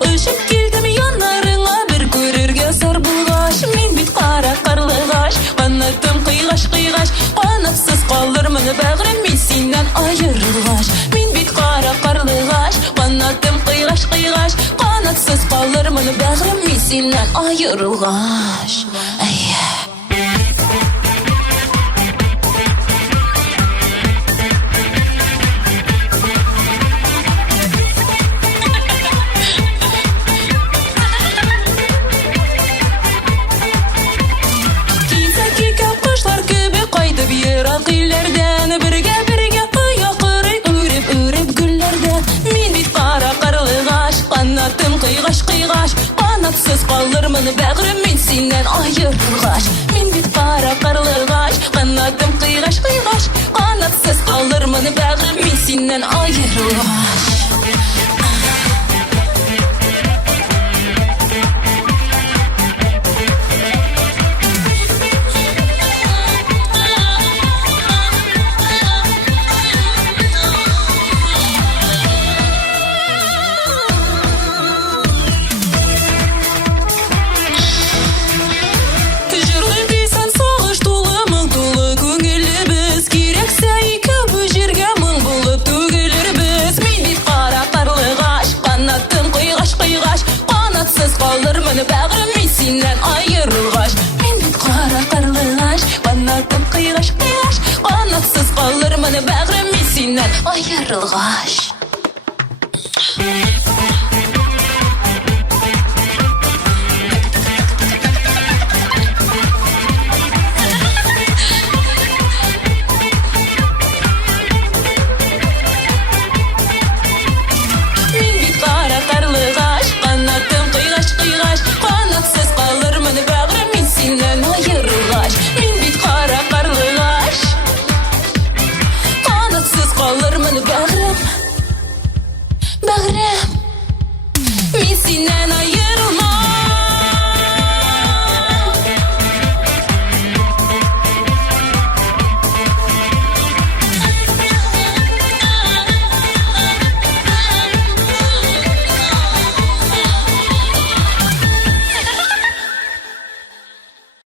Uçup geldim yanlarına bir görürge sar bulgaç. Min bit qara qarlıgaç, qanatım qıygaş qıygaç. Qanatsız qalırmın bağrım min senden ayırılgaç. Min bit qara qarlıgaç, qanatım qıygaş qıygaç. Qanatsız qalırmın bağrım min senden ayırılgaç. Illerden birge ayakırıp ürep güllerden. Min bit qara qarlıgaç, qanatım qıygaş qıygaç. Qanatsız qalırmın bağrım min senden ayırılgaç. Min bit qara qarlıgaç, qanatım qıygaş qıygaç. Qanatsız qalırmın bağrım min senden ayırılgaç. Qalırmın bağrım min senden ayırılgaç. Min bit qara qarlıgaç, qanatım qıygaş qıygaç. Qanatsız qalırmın bağrım min senden ayırılgaç.